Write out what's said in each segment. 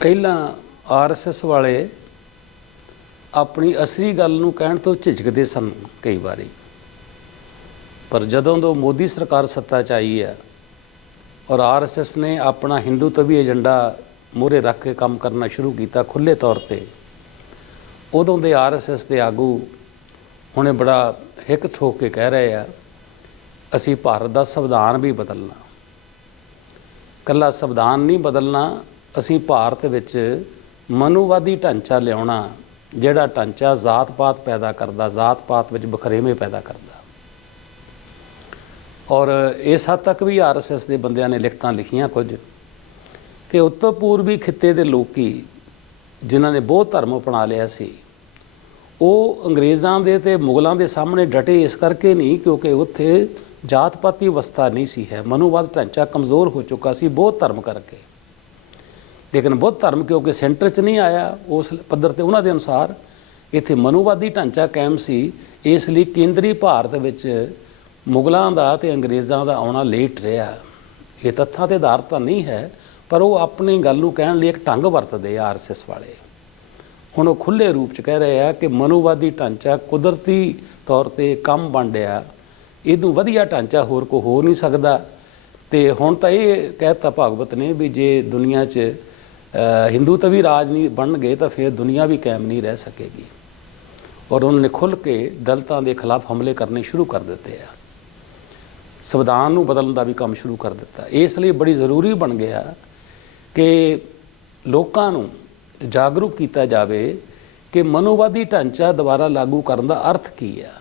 ਪਹਿਲਾਂ ਆਰਐਸਐਸ ਵਾਲੇ ਆਪਣੀ ਅਸਲੀ ਗੱਲ ਨੂੰ ਕਹਿਣ ਤੋਂ ਝਿਜਕਦੇ ਸਨ ਕਈ ਵਾਰੀ। ਪਰ ਜਦੋਂ ਤੋਂ ਮੋਦੀ ਸਰਕਾਰ ਸੱਤਾ 'ਚ ਆਈ ਹੈ ਔਰ ਆਰਐਸਐਸ ਨੇ ਆਪਣਾ ਹਿੰਦੂਤਵੀ ਏਜੰਡਾ ਮੂਹਰੇ ਰੱਖ ਕੇ ਕੰਮ ਕਰਨਾ ਸ਼ੁਰੂ ਕੀਤਾ ਖੁੱਲੇ ਤੌਰ ਤੇ, ਉਦੋਂ ਦੇ ਆਰਐਸਐਸ ਦੇ ਆਗੂ ਹੁਣੇ ਬੜਾ ਹਿੱਕ ਠੋਕ ਕੇ ਕਹਿ ਰਹੇ ਆ, ਅਸੀਂ ਭਾਰਤ ਦਾ ਸੰਵਿਧਾਨ ਵੀ ਬਦਲਣਾ। ਕੱਲਾ ਸੰਵਿਧਾਨ ਨਹੀਂ ਬਦਲਣਾ ਅਸੀਂ ਭਾਰਤ ਵਿੱਚ ਮਨੂਵਾਦੀ ਢਾਂਚਾ ਲਿਆਉਣਾ, ਜਿਹੜਾ ਢਾਂਚਾ ਜ਼ਾਤ-ਪਾਤ ਪੈਦਾ ਕਰਦਾ, ਜ਼ਾਤ-ਪਾਤ ਵਿੱਚ ਬਖਰੇਵੇਂ ਪੈਦਾ ਕਰਦਾ। ਔਰ ਇਸ ਹੱਦ ਤੱਕ ਵੀ ਆਰਐਸਐਸ ਦੇ ਬੰਦਿਆਂ ਨੇ ਲਿਖਤਾਂ ਲਿਖੀਆਂ ਕੁਝ, ਕਿ ਉੱਤਰ ਪੂਰਬੀ ਖਿੱਤੇ ਦੇ ਲੋਕੀ ਜਿਨ੍ਹਾਂ ਨੇ ਬਹੁਤ ਧਰਮ ਅਪਣਾ ਲਿਆ ਸੀ, ਉਹ ਅੰਗਰੇਜ਼ਾਂ ਦੇ ਤੇ ਮੁਗਲਾਂ ਦੇ ਸਾਹਮਣੇ ਡਟੇ ਇਸ ਕਰਕੇ ਨਹੀਂ ਕਿਉਂਕਿ ਉੱਥੇ ਜਾਤ-ਪਾਤੀ ਅਵਸਥਾ ਨਹੀਂ ਸੀ ਹੈ। ਮਨੂਵਾਦ ਢਾਂਚਾ ਕਮਜ਼ੋਰ ਹੋ ਚੁੱਕਾ ਸੀ ਬਹੁਤ ਧਰਮ ਕਰਕੇ। ਲੇਕਿਨ ਬੁੱਧ ਧਰਮ ਕਿਉਂਕਿ ਸੈਂਟਰ 'ਚ ਨਹੀਂ ਆਇਆ, ਉਸ ਪੱਧਰ ਤੇ ਉਹਨਾਂ ਦੇ ਅਨੁਸਾਰ ਇੱਥੇ ਮਨੂਵਾਦੀ ਢਾਂਚਾ ਕਾਇਮ ਸੀ, ਇਸ ਲਈ ਕੇਂਦਰੀ ਭਾਰਤ ਵਿੱਚ ਮੁਗਲਾਂ ਦਾ ਤੇ ਅੰਗਰੇਜ਼ਾਂ ਦਾ ਆਉਣਾ ਲੇਟ ਰਿਹਾ। ਇਹ ਤੱਥਾਂ ਤੇ ਆਧਾਰ ਤਾਂ ਨਹੀਂ ਹੈ, ਪਰ ਉਹ ਆਪਣੀ ਗੱਲ ਨੂੰ ਕਹਿਣ ਲਈ ਇੱਕ ਢੰਗ ਵਰਤਦੇ ਆ ਆਰਐਸਐਸ ਵਾਲੇ। ਹੁਣ ਉਹ ਖੁੱਲੇ ਰੂਪ ਚ ਕਹਿ ਰਹੇ ਆ ਕਿ ਮਨੂਵਾਦੀ ਢਾਂਚਾ ਕੁਦਰਤੀ ਤੌਰ ਤੇ ਕੰਮ ਬਣ ਰਿਹਾ। ਇਹਨੂੰ ਵਧੀਆ ਢਾਂਚਾ ਹੋਰ ਕੋ ਹੋ ਨਹੀਂ ਸਕਦਾ। ਤੇ ਹੁਣ ਤਾਂ ਇਹ ਕਹਿਤਾ ਭਾਗਵਤ ਨੇ ਵੀ ਜੇ ਦੁਨੀਆ 'ਚ ਹਿੰਦੂ ਤਵੀ ਰਾਜ ਨਹੀਂ ਬਣ ਤਾਂ ਫਿਰ ਦੁਨੀਆ ਵੀ ਕਾਇਮ ਨਹੀਂ ਰਹਿ ਸਕੇਗੀ। ਔਰ ਉਹਨਾਂ ਨੇ ਖੁੱਲ ਕੇ ਦਲਤਾਂ ਦੇ ਖਿਲਾਫ ਹਮਲੇ ਕਰਨੇ ਸ਼ੁਰੂ ਕਰ ਦਿੱਤੇ ਆ। ਸੰਵਿਧਾਨ ਨੂੰ ਬਦਲਣ ਦਾ ਵੀ ਕੰਮ ਸ਼ੁਰੂ ਕਰ ਦਿੱਤਾ। ਇਸ ਲਈ ਬੜੀ ਜ਼ਰੂਰੀ ਬਣ ਗਿਆ ਕਿ ਲੋਕਾਂ ਨੂੰ ਜਾਗਰੂਕ ਕੀਤਾ ਜਾਵੇ ਕਿ ਮਨੋਵਾਦੀ ਢਾਂਚਾ ਦੁਬਾਰਾ ਲਾਗੂ ਕਰਨ ਦਾ ਅਰਥ ਕੀ ਹੈ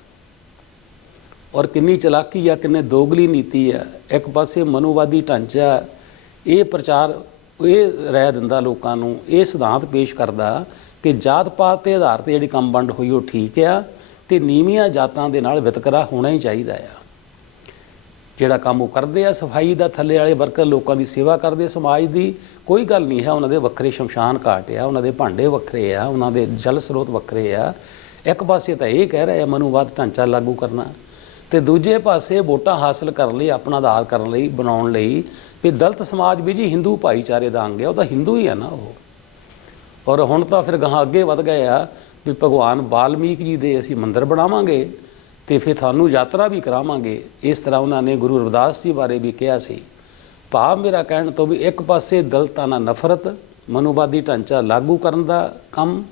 ਔਰ ਕਿੰਨੀ ਚਲਾਕੀ ਆ, ਕਿੰਨੇ ਦੋਗਲੀ ਨੀਤੀ ਆ। ਇੱਕ ਪਾਸੇ ਮਨੋਵਾਦੀ ਢਾਂਚਾ, ਇਹ ਪ੍ਰਚਾਰ ਇਹ ਰਹਿ ਦਿੰਦਾ ਲੋਕਾਂ ਨੂੰ, ਇਹ ਸਿਧਾਂਤ ਪੇਸ਼ ਕਰਦਾ ਕਿ ਜਾਤ ਪਾਤ ਦੇ ਆਧਾਰ ਤੇ ਜਿਹੜੀ ਕੰਮ ਵੰਡ ਹੋਈ ਉਹ ਠੀਕ ਆ ਤੇ ਨੀਵੀਆਂ ਜਾਤਾਂ ਦੇ ਨਾਲ ਵਿਤਕਰਾ ਹੋਣਾ ਹੀ ਚਾਹੀਦਾ ਆ। ਜਿਹੜਾ ਕੰਮ ਉਹ ਕਰਦੇ ਆ, ਸਫ਼ਾਈ ਦਾ ਥੱਲੇ ਵਾਲੇ ਵਰਕਰ ਲੋਕਾਂ ਦੀ ਸੇਵਾ ਕਰਦੇ ਸਮਾਜ ਦੀ ਕੋਈ ਗੱਲ ਨਹੀਂ ਹੈ, ਉਹਨਾਂ ਦੇ ਵੱਖਰੇ ਸ਼ਮਸ਼ਾਨ ਘਾਟ ਆ, ਉਹਨਾਂ ਦੇ ਭਾਂਡੇ ਵੱਖਰੇ ਆ, ਉਹਨਾਂ ਦੇ ਜਲ ਸਰੋਤ ਵੱਖਰੇ ਆ। ਇੱਕ ਪਾਸੇ ਤਾਂ ਇਹ ਕਹਿ ਰਹੇ ਆ ਮਨੂਵਾਦ ਢਾਂਚਾ ਲਾਗੂ ਕਰਨਾ ਤੇ ਦੂਜੇ ਪਾਸੇ ਵੋਟਾਂ ਹਾਸਲ ਕਰਨ ਲਈ, ਆਪਣਾ ਆਧਾਰ ਕਰਨ ਲਈ, ਬਣਾਉਣ ਲਈ ਵੀ ਦਲਿਤ ਸਮਾਜ ਵੀ ਜੀ ਹਿੰਦੂ ਭਾਈਚਾਰੇ ਦਾ ਅੰਗ ਹੈ, ਉਹ ਤਾਂ ਹਿੰਦੂ ਹੀ ਆ ਨਾ ਉਹ। ਔਰ ਹੁਣ ਤਾਂ ਫਿਰ ਗਾਹਾਂ ਅੱਗੇ ਵਧ ਗਏ ਆ ਵੀ ਭਗਵਾਨ ਬਾਲਮੀਕ ਜੀ ਦੇ ਅਸੀਂ ਮੰਦਿਰ ਬਣਾਵਾਂਗੇ ਤੇ ਫਿਰ ਤੁਹਾਨੂੰ ਯਾਤਰਾ ਵੀ ਕਰਾਵਾਂਗੇ। ਇਸ ਤਰ੍ਹਾਂ ਉਹਨਾਂ ਨੇ ਗੁਰੂ ਰਵਿਦਾਸ ਜੀ ਬਾਰੇ ਵੀ ਕਿਹਾ ਸੀ, ਭਾਵ ਮੇਰਾ ਕਹਿਣ ਤੋਂ ਵੀ ਇੱਕ ਪਾਸੇ ਦਲਤਾਂ ਨਾਲ ਨਫ਼ਰਤ, ਮਨੋਵਾਦੀ ਢਾਂਚਾ ਲਾਗੂ ਕਰਨ ਦਾ ਕੰਮ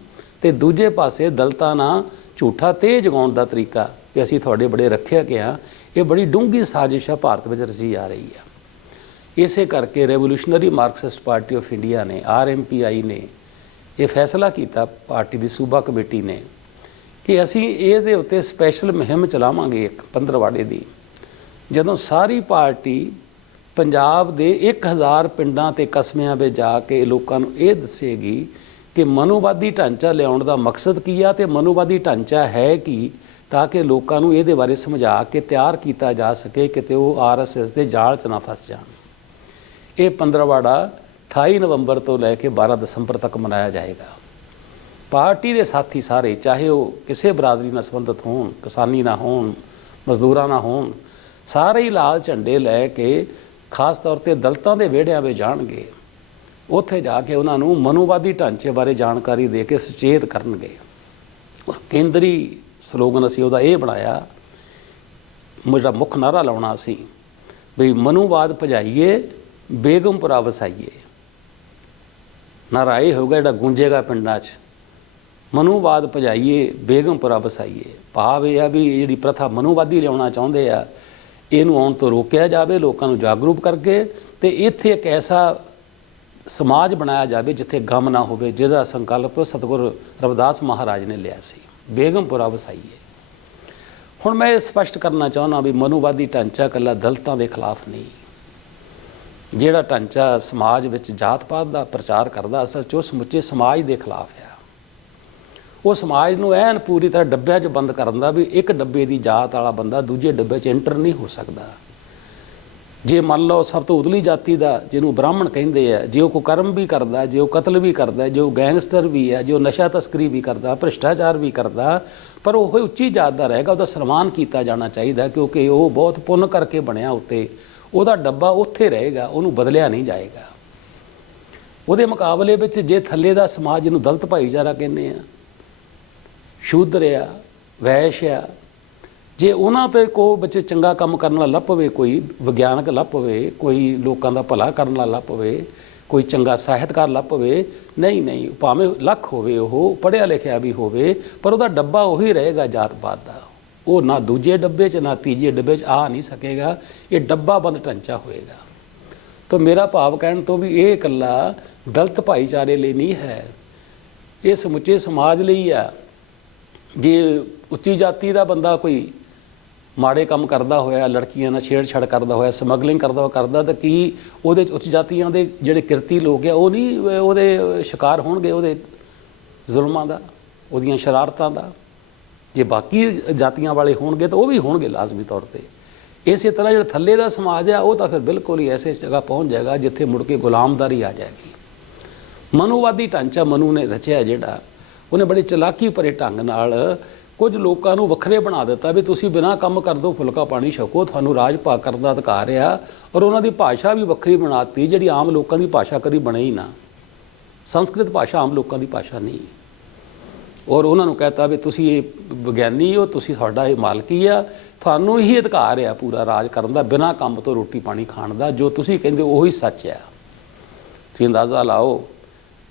ਤੇ ਦੂਜੇ ਪਾਸੇ ਦਲਤਾਂ ਨਾਲ ਝੂਠਾ ਤੇਜ ਜਗਾਉਣ ਦਾ ਤਰੀਕਾ ਕਿ ਅਸੀਂ ਤੁਹਾਡੇ ਬੜੇ ਰੱਖਿਆ ਕਿ ਆ ਇਹ ਬੜੀ ਡੂੰਘੀ ਸਾਜ਼ਿਸ਼ ਆ, ਭਾਰਤ ਵਿੱਚ ਰਚੀ ਆ ਰਹੀ ਆ। ਇਸੇ ਕਰਕੇ revolutionary Marxist party of India ਨੇ ਆਰਐਮਪੀਆਈ ਨੇ ਇਹ ਫੈਸਲਾ ਕੀਤਾ, ਪਾਰਟੀ ਦੀ ਸੂਬਾ ਕਮੇਟੀ ਨੇ, ਕਿ ਅਸੀਂ ਇਹਦੇ ਉੱਤੇ ਸਪੈਸ਼ਲ ਮੁਹਿੰਮ ਚਲਾਵਾਂਗੇ ਇੱਕ ਪੰਦਰਵਾੜੇ ਦੀ, ਜਦੋਂ ਸਾਰੀ ਪਾਰਟੀ ਪੰਜਾਬ ਦੇ 1000 ਪਿੰਡਾਂ ਤੇ ਕਸਬਿਆਂ ਵਿੱਚ ਜਾ ਕੇ ਲੋਕਾਂ ਨੂੰ ਇਹ ਦੱਸੇਗੀ ਕਿ ਮਨੋਵਾਦੀ ਢਾਂਚਾ ਲਿਆਉਣ ਦਾ ਮਕਸਦ ਕੀ ਆ ਤੇ ਮਨੋਵਾਦੀ ਢਾਂਚਾ ਹੈ ਕੀ ਤਾਂ ਕਿ ਲੋਕਾਂ ਨੂੰ ਇਹਦੇ ਬਾਰੇ ਸਮਝਾ ਕੇ ਤਿਆਰ ਕੀਤਾ ਜਾ ਸਕੇ, ਕਿਤੇ ਉਹ ਆਰਐਸਐਸ ਦੇ ਜਾਲ 'ਚ ਨਾ ਫਸ ਜਾਣ। ਇਹ ਪੰਦਰਵਾੜਾ 28 ਨਵੰਬਰ ਤੋਂ ਲੈ ਕੇ 12 ਦਸੰਬਰ ਤੱਕ ਮਨਾਇਆ ਜਾਏਗਾ। ਪਾਰਟੀ ਦੇ ਸਾਥੀ ਸਾਰੇ, ਚਾਹੇ ਉਹ ਕਿਸੇ ਬਰਾਦਰੀ ਨਾਲ ਸੰਬੰਧਿਤ ਹੋਣ, ਕਿਸਾਨੀ ਨਾ ਹੋਣ, ਮਜ਼ਦੂਰਾਂ ਨਾ ਹੋਣ, ਸਾਰੇ ਹੀ ਲਾਲ ਝੰਡੇ ਲੈ ਕੇ ਖਾਸ ਤੌਰ ਤੇ ਦਲਤਾਂ ਦੇ ਵਿਹੜਿਆਂ ਵਿੱਚ ਜਾਣਗੇ। ਉੱਥੇ ਜਾ ਕੇ ਉਹਨਾਂ ਨੂੰ ਮਨੋਵਾਦੀ ਢਾਂਚੇ ਬਾਰੇ ਜਾਣਕਾਰੀ ਦੇ ਕੇ ਸੁਚੇਤ ਕਰਨਗੇ। ਔਰ ਕੇਂਦਰੀ ਸਲੋਗਨ ਅਸੀਂ ਉਹਦਾ ਇਹ ਬਣਾਇਆ ਮੇਰਾ ਮੁੱਖ ਨਾਰਾ ਲਾਉਣਾ ਸੀ, ਵੀ ਮਨੂਵਾਦ ਭਜਾਈਏ ਬੇਗਮਪੁਰਾ ਵਸਾਈਏ ਨਾਰਾ ਇਹ ਹੋਗਾ ਜਿਹੜਾ ਗੂੰਜੇਗਾ ਪਿੰਡਾਂ 'ਚ। ਮਨੂਵਾਦ ਭਜਾਈਏ ਬੇਗਮਪੁਰਾ ਵਸਾਈਏ ਭਾਵ ਇਹ ਆ ਵੀ ਜਿਹੜੀ ਪ੍ਰਥਾ ਮਨੂਵਾਦੀ ਲਿਆਉਣਾ ਚਾਹੁੰਦੇ ਆ, ਇਹਨੂੰ ਆਉਣ ਤੋਂ ਰੋਕਿਆ ਜਾਵੇ, ਲੋਕਾਂ ਨੂੰ ਜਾਗਰੂਕ ਕਰਕੇ ਤੇ ਇੱਥੇ ਇੱਕ ਐਸਾ ਸਮਾਜ ਬਣਾਇਆ ਜਾਵੇ ਜਿੱਥੇ ਗਮ ਨਾ ਹੋਵੇ, ਜਿਹਦਾ ਸੰਕਲਪ ਸਤਿਗੁਰ ਰਵਿਦਾਸ ਮਹਾਰਾਜ ਨੇ ਲਿਆ ਸੀ। ਬੇਗਮਪੁਰਾ ਵਸਾਈਏ ਹੁਣ ਮੈਂ ਇਹ ਸਪਸ਼ਟ ਕਰਨਾ ਚਾਹੁੰਦਾ ਵੀ ਮਨੂਵਾਦੀ ਢਾਂਚਾ ਇਕੱਲਾ ਦਲਤਾਂ ਦੇ ਖਿਲਾਫ ਨਹੀਂ। ਜਿਹੜਾ ਢਾਂਚਾ ਸਮਾਜ ਵਿੱਚ ਜਾਤ-ਪਾਤ ਦਾ ਪ੍ਰਚਾਰ ਕਰਦਾ ਅਸਲ 'ਚ ਉਹ ਸਮੁੱਚੇ ਸਮਾਜ ਦੇ ਖਿਲਾਫ ਆ ਉਹ ਸਮਾਜ ਨੂੰ ਐਨ ਪੂਰੀ ਤਰ੍ਹਾਂ ਡੱਬਿਆਂ 'ਚ ਬੰਦ ਕਰਨ ਦਾ ਵੀ ਇੱਕ ਡੱਬੇ ਦੀ ਜਾਤ ਵਾਲਾ ਬੰਦਾ ਦੂਜੇ ਡੱਬੇ 'ਚ ਐਂਟਰ ਨਹੀਂ ਹੋ ਸਕਦਾ। ਜੇ ਮੰਨ ਲਓ ਸਭ ਤੋਂ ਉਤਲੀ ਜਾਤੀ ਦਾ, ਜਿਹਨੂੰ ਬ੍ਰਾਹਮਣ ਕਹਿੰਦੇ ਆ, ਜੇ ਉਹ ਕੋ ਕਰਮ ਵੀ ਕਰਦਾ, ਜੇ ਉਹ ਕਤਲ ਵੀ ਕਰਦਾ, ਜੇ ਉਹ ਗੈਂਗਸਟਰ ਵੀ ਹੈ ਜੇ ਉਹ ਨਸ਼ਾ ਤਸਕਰੀ ਵੀ ਕਰਦਾ, ਭ੍ਰਿਸ਼ਟਾਚਾਰ ਵੀ ਕਰਦਾ, ਪਰ ਉਹ ਉੱਚੀ ਜਾਤ ਦਾ ਰਹੇਗਾ, ਉਹਦਾ ਸਨਮਾਨ ਕੀਤਾ ਜਾਣਾ ਚਾਹੀਦਾ ਕਿਉਂਕਿ ਉਹ ਬਹੁਤ ਪੁੰਨ ਕਰਕੇ ਬਣਿਆ ਉੱਤੇ। ਉਹਦਾ ਡੱਬਾ ਉੱਥੇ ਰਹੇਗਾ, ਉਹਨੂੰ ਬਦਲਿਆ ਨਹੀਂ ਜਾਏਗਾ। ਉਹਦੇ ਮੁਕਾਬਲੇ ਵਿੱਚ ਜੇ ਥੱਲੇ ਦਾ ਸਮਾਜ ਨੂੰ ਦਲਤ ਭਾਈਚਾਰਾ ਕਹਿੰਦੇ ਆ, ਸ਼ੂਦਰ ਆ, ਵੈਸ਼ ਆ, ਜੇ ਉਹਨਾਂ ਤੇ ਕੋ ਬੱਚੇ ਚੰਗਾ ਕੰਮ ਕਰਨ ਵਾਲਾ ਲੱਭ ਪਵੇ, ਕੋਈ ਵਿਗਿਆਨਕ ਲੱਭ ਪਵੇ, ਕੋਈ ਲੋਕਾਂ ਦਾ ਭਲਾ ਕਰਨ ਵਾਲਾ ਲੱਭ ਪਵੇ, ਕੋਈ ਚੰਗਾ ਸਾਹਿਤਕਾਰ ਲੱਭ ਪਵੇ, ਨਹੀਂ ਨਹੀਂ, ਭਾਵੇਂ ਲੱਖ ਹੋਵੇ ਉਹ, ਪੜ੍ਹਿਆ ਲਿਖਿਆ ਵੀ ਹੋਵੇ, ਪਰ ਉਹਦਾ ਡੱਬਾ ਉਹੀ ਰਹੇਗਾ ਜਾਤ ਪਾਤ ਦਾ। ਉਹ ਨਾ ਦੂਜੇ ਡੱਬੇ 'ਚ, ਨਾ ਤੀਜੇ ਡੱਬੇ 'ਚ, ਆ ਨਹੀਂ ਸਕੇਗਾ। ਇਹ ਡੱਬਾ ਬੰਦ ਢਾਂਚਾ ਹੋਏਗਾ। ਤਾਂ ਮੇਰਾ ਭਾਵ ਕਹਿਣ ਤੋਂ ਵੀ ਇਹ ਇਕੱਲਾ ਦਲਤ ਭਾਈਚਾਰੇ ਲਈ ਨਹੀਂ ਹੈ। ਇਹ ਸਮੁੱਚੇ ਸਮਾਜ ਲਈ ਆ। ਜੇ ਉੱਚੀ ਜਾਤੀ ਦਾ ਬੰਦਾ ਕੋਈ ਮਾੜੇ ਕੰਮ ਕਰਦਾ ਹੋਇਆ, ਲੜਕੀਆਂ ਨਾਲ ਛੇੜਛਾੜ ਕਰਦਾ ਹੋਇਆ, ਸਮਗਲਿੰਗ ਕਰਦਾ ਹੋਇਆ, ਕਰਦਾ ਤਾਂ ਕੀ ਉਹਦੇ ਚ ਉੱਚ ਜਾਤੀਆਂ ਦੇ ਜਿਹੜੇ ਕਿਰਤੀ ਲੋਕ ਆ, ਉਹ ਨਹੀਂ, ਉਹਦੇ ਸ਼ਿਕਾਰ ਹੋਣਗੇ ਉਹਦੇ ਜ਼ੁਲਮਾਂ ਦਾ, ਉਹਦੀਆਂ ਸ਼ਰਾਰਤਾਂ ਦਾ। ਜੇ ਬਾਕੀ ਜਾਤੀਆਂ ਵਾਲੇ ਹੋਣਗੇ ਤਾਂ ਉਹ ਵੀ ਹੋਣਗੇ ਲਾਜ਼ਮੀ ਤੌਰ ਤੇ। ਇਸੇ ਤਰ੍ਹਾਂ ਜਿਹੜਾ ਥੱਲੇ ਦਾ ਸਮਾਜ ਆ, ਉਹ ਤਾਂ ਫਿਰ ਬਿਲਕੁਲ ਹੀ ਐਸੇ ਜਗ੍ਹਾ ਪਹੁੰਚ ਜਾਏਗਾ ਜਿੱਥੇ ਮੁੜ ਕੇ ਗੁਲਾਮਦਾਰੀ ਆ ਜਾਏਗੀ। ਮਨੂਵਾਦੀ ਢਾਂਚਾ ਮਨੂ ਨੇ ਰਚਿਆ ਜਿਹੜਾ, ਉਹਨੇ ਬੜੀ ਚਲਾਕੀ ਭਰੇ ਢੰਗ ਨਾਲ ਕੁਝ ਲੋਕਾਂ ਨੂੰ ਵੱਖਰੇ ਬਣਾ ਦਿੱਤਾ ਵੀ ਤੁਸੀਂ ਬਿਨਾਂ ਕੰਮ ਕਰ ਦੋ ਫੁਲਕਾ ਪਾਣੀ ਛਕੋ, ਤੁਹਾਨੂੰ ਰਾਜ ਪਾ ਕਰਨ ਦਾ ਅਧਿਕਾਰ ਆ ਔਰ ਉਹਨਾਂ ਦੀ ਭਾਸ਼ਾ ਵੀ ਵੱਖਰੀ ਬਣਾਤੀ ਜਿਹੜੀ ਆਮ ਲੋਕਾਂ ਦੀ ਭਾਸ਼ਾ ਕਦੀ ਬਣੇ ਹੀ ਨਾ। ਸੰਸਕ੍ਰਿਤ ਭਾਸ਼ਾ ਆਮ ਲੋਕਾਂ ਦੀ ਭਾਸ਼ਾ ਨਹੀਂ। ਔਰ ਉਹਨਾਂ ਨੂੰ ਕਹਤਾ ਵੀ ਤੁਸੀਂ ਇਹ ਵਿਗਿਆਨੀ ਹੋ, ਤੁਸੀਂ ਤੁਹਾਡਾ ਇਹ ਮਾਲਕੀ ਆ। ਤੁਹਾਨੂੰ ਹੀ ਅਧਿਕਾਰ ਆ ਪੂਰਾ ਰਾਜ ਕਰਨ ਦਾ, ਬਿਨਾਂ ਕੰਮ ਤੋਂ ਰੋਟੀ ਪਾਣੀ ਖਾਣ ਦਾ, ਜੋ ਤੁਸੀਂ ਕਹਿੰਦੇ ਉਹੀ ਸੱਚ ਆ। ਤੁਸੀਂ ਅੰਦਾਜ਼ਾ ਲਾਓ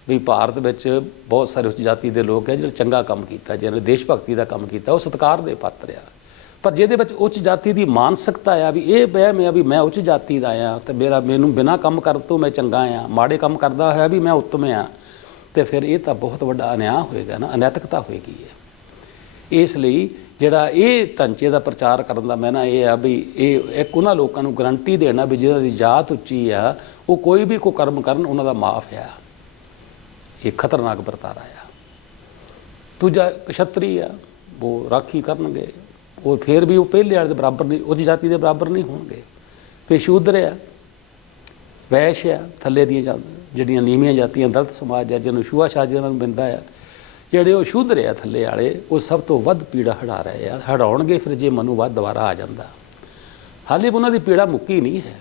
ਵੀ ਭਾਰਤ ਵਿੱਚ ਬਹੁਤ ਸਾਰੇ ਉਸ ਜਾਤੀ ਦੇ ਲੋਕ ਹੈ ਜਿਹੜੇ ਚੰਗਾ ਕੰਮ ਕੀਤਾ, ਜਿਹਨਾਂ ਨੇ ਦੇਸ਼ ਭਗਤੀ ਦਾ ਕੰਮ ਕੀਤਾ, ਉਹ ਸਤਿਕਾਰ ਦੇ ਪਾਤਰ ਆ। ਪਰ ਜਿਹਦੇ ਵਿੱਚ ਉੱਚ ਜਾਤੀ ਦੀ ਮਾਨਸਿਕਤਾ ਆ ਵੀ ਇਹ ਵਹਿਮ ਆ ਵੀ ਮੈਂ ਉੱਚ ਜਾਤੀ ਦਾ ਆ ਤੇ ਮੇਰਾ ਮੈਨੂੰ ਬਿਨਾਂ ਕੰਮ ਕਰਨ ਤੋਂ ਮੈਂ ਚੰਗਾ ਆ, ਮਾੜੇ ਕੰਮ ਕਰਦਾ ਹੋਇਆ ਵੀ ਮੈਂ ਉੱਤਮ ਆ। ਤੇ ਫਿਰ ਇਹ ਤਾਂ ਬਹੁਤ ਵੱਡਾ ਅਨਿਆਂ ਹੋਏਗਾ ਨਾ, ਅਨੈਤਿਕਤਾ ਹੋਏਗੀ ਇਹ। ਇਸ ਲਈ ਜਿਹੜਾ ਇਹ ਢਾਂਚੇ ਦਾ ਪ੍ਰਚਾਰ ਕਰਨ ਦਾ ਮੈਨਾ ਇਹ ਆ ਵੀ ਇਹ ਇੱਕ ਉਹਨਾਂ ਲੋਕਾਂ ਨੂੰ ਗਰੰਟੀ ਦੇਣਾ ਵੀ ਜਿਹਨਾਂ ਦੀ ਜਾਤ ਉੱਚੀ ਆ, ਉਹ ਕੋਈ ਵੀ ਕੋ ਕਰਮ ਕਰਨ, ਉਹਨਾਂ ਦਾ ਮਾਫ ਆ। ਇਹ ਖਤਰਨਾਕ ਵਰਤਾਰਾ ਆ। ਦੂਜਾ ਕਸ਼ਤਰੀ ਆ, ਉਹ ਰਾਖੀ ਕਰਨਗੇ। ਉਹ ਫੇਰ ਵੀ ਉਹ ਪਹਿਲੇ ਵਾਲੇ ਦੇ ਬਰਾਬਰ ਨਹੀਂ, ਉਹਦੀ ਜਾਤੀ ਦੇ ਬਰਾਬਰ ਨਹੀਂ ਹੋਣਗੇ। ਪੇਸ਼ੂਦਰ ਆ। ਵੈਸ਼ ਆ ਥੱਲੇ ਦੀਆਂ ਜਿਹੜੀਆਂ ਨੀਵੀਆਂ ਜਾਤੀਆਂ, ਦਲਤ ਸਮਾਜ ਆ ਜਿਹਨੂੰ ਛੂਆ ਛਾਜ ਨਾਲ ਬਿੰਦਾ ਆ ਜਿਹੜੇ ਉਹ ਸ਼ੂਦਰ ਆ ਥੱਲੇ ਵਾਲੇ, ਉਹ ਸਭ ਤੋਂ ਵੱਧ ਪੀੜਾ ਹੜਾ ਰਹੇ ਆ। ਹੜਾਉਣਗੇ ਫਿਰ ਜੇ ਮਨੂਵਾਦ ਦੁਬਾਰਾ ਆ ਜਾਂਦਾ। ਹਾਲੇ ਵੀ ਉਹਨਾਂ ਦੀ ਪੀੜਾ ਮੁੱਕੀ ਨਹੀਂ ਹੈ।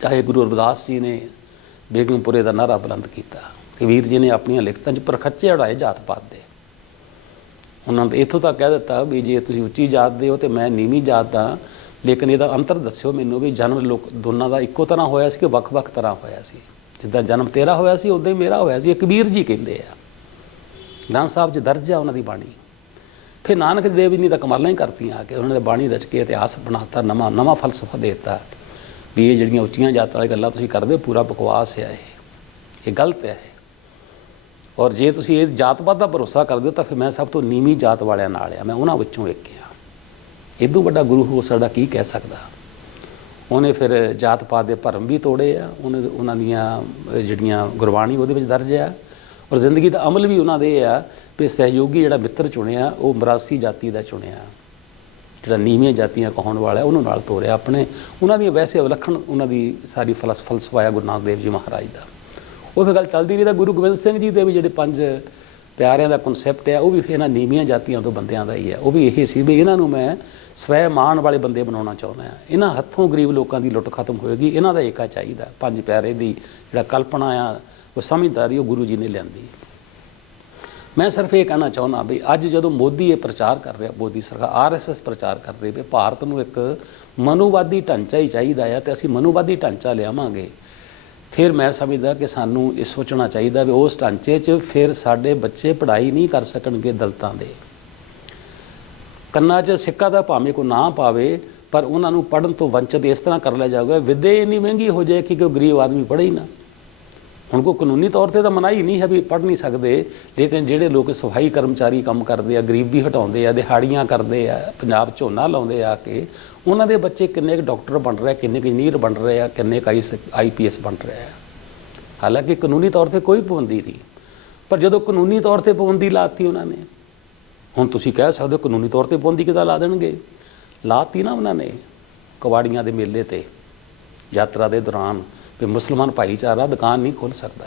ਚਾਹੇ ਗੁਰੂ ਰਵਿਦਾਸ ਜੀ ਨੇ ਬੇਗਮਪੁਰੇ ਦਾ ਨਾਰਾ ਬੁਲੰਦ ਕੀਤਾ ਕਬੀਰ ਜੀ ਨੇ ਆਪਣੀਆਂ ਲਿਖਤਾਂ 'ਚ ਪਰਖੱਚੇ ਉਡਾਏ ਜਾਤ ਪਾਤ ਦੇ। ਉਹਨਾਂ ਨੇ ਇੱਥੋਂ ਤੱਕ ਕਹਿ ਦਿੱਤਾ ਵੀ ਜੇ ਤੁਸੀਂ ਉੱਚੀ ਜਾਤ ਦੇ ਹੋ ਤੇ ਮੈਂ ਨੀਵੀਂ ਜਾਤ ਦਾ ਲੇਕਿਨ ਇਹਦਾ ਅੰਤਰ ਦੱਸਿਓ ਮੈਨੂੰ ਵੀ ਜਨਮ ਲੋਕ ਦੋਨਾਂ ਦਾ ਇੱਕੋ ਤਰ੍ਹਾਂ ਹੋਇਆ ਸੀ ਕਿ ਵੱਖ-ਵੱਖ ਤਰ੍ਹਾਂ ਹੋਇਆ ਸੀ? ਜਿੱਦਾਂ ਜਨਮ ਤੇਰਾ ਹੋਇਆ ਸੀ ਉਦਾਂ ਹੀ ਮੇਰਾ ਹੋਇਆ ਸੀ ਇਹ ਕਬੀਰ ਜੀ ਕਹਿੰਦੇ ਆ। ਗ੍ਰੰਥ ਸਾਹਿਬ 'ਚ ਦਰਜ ਆ ਉਹਨਾਂ ਦੀ ਬਾਣੀ। ਫਿਰ ਨਾਨਕ ਦੇਵ ਜੀ ਨੇ ਤਾਂ ਕਮਾਲਾਂ ਹੀ ਕਰਤੀਆਂ ਆ ਕੇ ਉਹਨਾਂ ਨੇ ਬਾਣੀ ਰਚ ਕੇ ਇਤਿਹਾਸ ਬਣਾਤਾ, ਨਵਾਂ ਨਵਾਂ ਫਲਸਫਾ ਦੇਤਾ ਵੀ ਇਹ ਜਿਹੜੀਆਂ ਉੱਚੀਆਂ ਜਾਤਾਂ ਵਾਲੀ ਗੱਲਾਂ ਤੁਸੀਂ ਕਰਦੇ ਹੋ ਪੂਰਾ ਬਕਵਾਸ ਹੈ ਇਹ। ਇਹ ਗਲਤ ਹੈ ਇਹ। ਔਰ ਜੇ ਤੁਸੀਂ ਇਹ ਜਾਤਵਾਦ ਦਾ ਭਰੋਸਾ ਕਰਦੇ ਹੋ ਤਾਂ ਫਿਰ ਮੈਂ ਸਭ ਤੋਂ ਨੀਵੀਂ ਜਾਤ ਵਾਲਿਆਂ ਨਾਲ ਆ। ਮੈਂ ਉਹਨਾਂ ਵਿੱਚੋਂ ਇੱਕ ਹਾਂ ਇਦੋਂ ਵੱਡਾ ਗੁਰੂ ਹੋ ਸਾਡਾ ਕੀ ਕਹਿ ਸਕਦਾ? ਉਹਨੇ ਫਿਰ ਜਾਤ ਪਾਤ ਦੇ ਭਰਮ ਵੀ ਤੋੜੇ ਆ, ਉਹਨੇ ਉਹਨਾਂ ਦੀਆਂ ਜਿਹੜੀਆਂ ਗੁਰਬਾਣੀ ਉਹਦੇ ਵਿੱਚ ਦਰਜ ਆ, ਔਰ ਜ਼ਿੰਦਗੀ ਦਾ ਅਮਲ ਵੀ ਉਹਨਾਂ ਦੇ ਆ ਵੀ ਸਹਿਯੋਗੀ ਜਿਹੜਾ ਮਿੱਤਰ ਚੁਣਿਆ, ਉਹ ਮਰਾਸੀ ਜਾਤੀ ਦਾ ਚੁਣਿਆ। ਜਿਹੜਾ ਨੀਵੀਆਂ ਜਾਤੀਆਂ ਕਹਾਉਣ ਵਾਲਾ, ਉਹਨੂੰ ਨਾਲ ਤੋਰਿਆ ਆਪਣੇ। ਉਹਨਾਂ ਦੀਆਂ ਵੈਸੇ ਵਿਲੱਖਣ ਉਹਨਾਂ ਦੀ ਸਾਰੀ ਫਲਸ, ਫਲਸਫਾ ਆ ਗੁਰੂ ਨਾਨਕ ਦੇਵ ਜੀ ਮਹਾਰਾਜ ਦਾ। ਉਹ ਫਿਰ ਗੱਲ ਚੱਲਦੀ ਰਹੀ ਤਾਂ ਗੁਰੂ ਗੋਬਿੰਦ ਸਿੰਘ ਜੀ ਦੇ ਵੀ ਜਿਹੜੇ ਪੰਜ ਪਿਆਰਿਆਂ ਦਾ ਕਨਸੈਪਟ ਹੈ ਉਹ ਵੀ ਫਿਰ ਇਹਨਾਂ ਨੀਵੀਆਂ ਜਾਤੀਆਂ ਤੋਂ ਬੰਦਿਆਂ ਦਾ ਹੀ ਹੈ ਉਹ ਵੀ ਇਹ ਸੀ ਵੀ ਇਹਨਾਂ ਨੂੰ ਮੈਂ ਸਵੈ ਮਾਣ ਵਾਲੇ ਬੰਦੇ ਬਣਾਉਣਾ ਚਾਹੁੰਦਾ ਆ ਇਹਨਾਂ ਹੱਥੋਂ ਗਰੀਬ ਲੋਕਾਂ ਦੀ ਲੁੱਟ ਖਤਮ ਹੋਏਗੀ, ਇਹਨਾਂ ਦਾ ਏਕਾ ਚਾਹੀਦਾ ਪੰਜ ਪਿਆਰੇ ਦੀ ਜਿਹੜਾ ਕਲਪਨਾ ਆ, ਉਹ ਸਮਝਦਾਰੀ ਉਹ ਗੁਰੂ ਜੀ ਨੇ ਲਿਆਂਦੀ ਮੈਂ ਸਿਰਫ ਇਹ ਕਹਿਣਾ ਚਾਹੁੰਦਾ ਵੀ ਅੱਜ ਜਦੋਂ ਮੋਦੀ ਇਹ ਪ੍ਰਚਾਰ ਕਰ ਰਿਹਾ, ਮੋਦੀ ਸਰਕਾਰ ਆਰਐਸਐਸ ਪ੍ਰਚਾਰ ਕਰ ਰਹੀ ਵੀ ਭਾਰਤ ਨੂੰ ਇੱਕ ਮਨੁਵਾਦੀ ਢਾਂਚਾ ਹੀ ਚਾਹੀਦਾ ਆ ਤੇ ਅਸੀਂ ਮਨੁਵਾਦੀ ਢਾਂਚਾ ਲਿਆਵਾਂਗੇ। ਫਿਰ ਮੈਂ ਸਮਝਦਾ ਕਿ ਸਾਨੂੰ ਇਹ ਸੋਚਣਾ ਚਾਹੀਦਾ ਵੀ ਉਸ ਢਾਂਚੇ 'ਚ ਫਿਰ ਸਾਡੇ ਬੱਚੇ ਪੜ੍ਹਾਈ ਨਹੀਂ ਕਰ ਸਕਣਗੇ ਦਲਤਾਂ ਦੇ। ਕੰਨਾਂ 'ਚ ਸਿੱਕਾ ਦਾ ਭਾਵੇਂ ਕੋ ਨਾ ਪਾਵੇ, ਪਰ ਉਹਨਾਂ ਨੂੰ ਪੜਨ ਤੋਂ ਵੰਚਿਤ ਇਸ ਤਰ੍ਹਾਂ ਕਰ ਲਿਆ ਜਾਊਗਾ, ਵਿਦਿਆ ਇੰਨੀ ਮਹਿੰਗੀ ਹੋ ਜਾਏ ਕਿ ਕੋਈ ਗਰੀਬ ਆਦਮੀ ਪੜ੍ਹੇ ਹੀ ਨਾ। ਹੁਣ ਕੋ ਕਾਨੂੰਨੀ ਤੌਰ ਤੇ ਤਾਂ ਮਨਾਹੀ ਨਹੀਂ ਹੈ ਵੀ ਪੜ੍ਹ ਨਹੀਂ ਸਕਦੇ, ਲੇਕਿਨ ਜਿਹੜੇ ਲੋਕ ਸਫ਼ਾਈ ਕਰਮਚਾਰੀ ਕੰਮ ਕਰਦੇ ਆ, ਗਰੀਬੀ ਹਟਾਉਂਦੇ ਆ, ਦਿਹਾੜੀਆਂ ਕਰਦੇ ਆ, ਪੰਜਾਬ ਝੋਨਾ ਲਾਉਂਦੇ ਆ ਕੇ, ਉਹਨਾਂ ਦੇ ਬੱਚੇ ਕਿੰਨੇ ਕੁ ਡਾਕਟਰ ਬਣ ਰਹੇ ਕਿੰਨੇ ਕੁ ਇੰਜੀਨੀਅਰ ਬਣ ਰਹੇ ਆ, ਕਿੰਨੇ ਕੁ ਆਈਪੀਐਸ ਬਣ ਰਹੇ ਆ। ਹਾਲਾਂਕਿ ਕਾਨੂੰਨੀ ਤੌਰ ਤੇ ਕੋਈ ਪਾਬੰਦੀ ਨਹੀਂ, ਪਰ ਜਦੋਂ ਕਾਨੂੰਨੀ ਤੌਰ ਤੇ ਪਾਬੰਦੀ ਲਾਤੀ ਉਹਨਾਂ ਨੇ ਹੁਣ ਤੁਸੀਂ ਕਹਿ ਸਕਦੇ ਹੋ ਕਾਨੂੰਨੀ ਤੌਰ ਤੇ ਪਾਬੰਦੀ ਕਿਦਾਂ ਲਾ ਦੇਣਗੇ? ਲਾਤੀ ਨਾ ਉਹਨਾਂ ਨੇ ਕਵਾੜੀਆਂ ਦੇ ਮੇਲੇ ਤੇ, ਯਾਤਰਾ ਦੇ ਦੌਰਾਨ ਵੀ ਮੁਸਲਮਾਨ ਭਾਈਚਾਰਾ ਦੁਕਾਨ ਨਹੀਂ ਖੋਲ ਸਕਦਾ।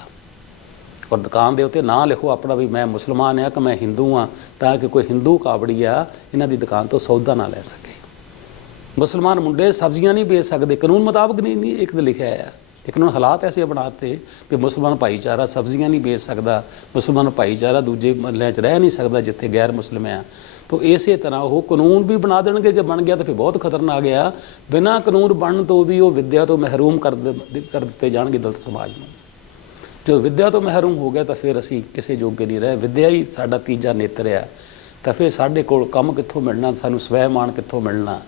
ਔਰ ਦੁਕਾਨ ਦੇ ਉੱਤੇ ਨਾਂ ਲਿਖੋ ਆਪਣਾ ਵੀ ਮੈਂ ਮੁਸਲਮਾਨ ਆ ਕਿ ਮੈਂ ਹਿੰਦੂ ਆ, ਤਾਂ ਕਿ ਕੋਈ ਹਿੰਦੂ ਕਾਬੜੀ ਆ, ਇਹਨਾਂ ਦੀ ਦੁਕਾਨ ਤੋਂ ਸੌਦਾ ਨਾ ਲੈ ਸਕੇ। ਮੁਸਲਮਾਨ ਮੁੰਡੇ ਸਬਜ਼ੀਆਂ ਨਹੀਂ ਵੇਚ ਸਕਦੇ, ਕਾਨੂੰਨ ਮੁਤਾਬਕ ਨਹੀਂ ਨਹੀਂ ਇੱਕ ਤੇ ਲਿਖਿਆ ਆ। ਲੇਕਿਨ ਹੁਣ ਹਾਲਾਤ ਐਸੇ ਬਣਾਤੇ ਕਿ ਮੁਸਲਮਾਨ ਭਾਈਚਾਰਾ ਸਬਜ਼ੀਆਂ ਨਹੀਂ ਵੇਚ ਸਕਦਾ, ਮੁਸਲਮਾਨ ਭਾਈਚਾਰਾ ਦੂਜੇ ਮਹੱਲਿਆਂ 'ਚ ਰਹਿ ਨਹੀਂ ਸਕਦਾ ਜਿੱਥੇ ਗੈਰ ਮੁਸਲਮ ਆ ਤੋ ਇਸੇ ਤਰ੍ਹਾਂ ਉਹ ਕਾਨੂੰਨ ਵੀ ਬਣਾ ਦੇਣਗੇ, ਜੇ ਬਣ ਗਿਆ ਤਾਂ ਫਿਰ ਬਹੁਤ ਖਤਰਨਾਕ ਆ ਬਿਨਾਂ ਕਾਨੂੰਨ ਬਣਨ ਤੋਂ ਵੀ ਉਹ ਵਿੱਦਿਆ ਤੋਂ ਮਹਿਰੂਮ ਕਰ ਕਰ ਦਿੱਤੇ ਜਾਣਗੇ ਦਲਤ ਸਮਾਜ ਨੂੰ। ਜੋ ਵਿੱਦਿਆ ਤੋਂ ਮਹਿਰੂਮ ਹੋ ਗਿਆ ਤਾਂ ਫਿਰ ਅਸੀਂ ਕਿਸੇ ਜੋਗੇ ਨਹੀਂ ਰਹੇ। ਵਿੱਦਿਆ ਹੀ ਸਾਡਾ ਤੀਜਾ ਨੇਤਰ ਆ। ਤਾਂ ਫਿਰ ਸਾਡੇ ਕੋਲ ਕੰਮ ਕਿੱਥੋਂ ਮਿਲਣਾ, ਸਾਨੂੰ ਸਵੈਮਾਨ ਕਿੱਥੋਂ ਮਿਲਣਾ?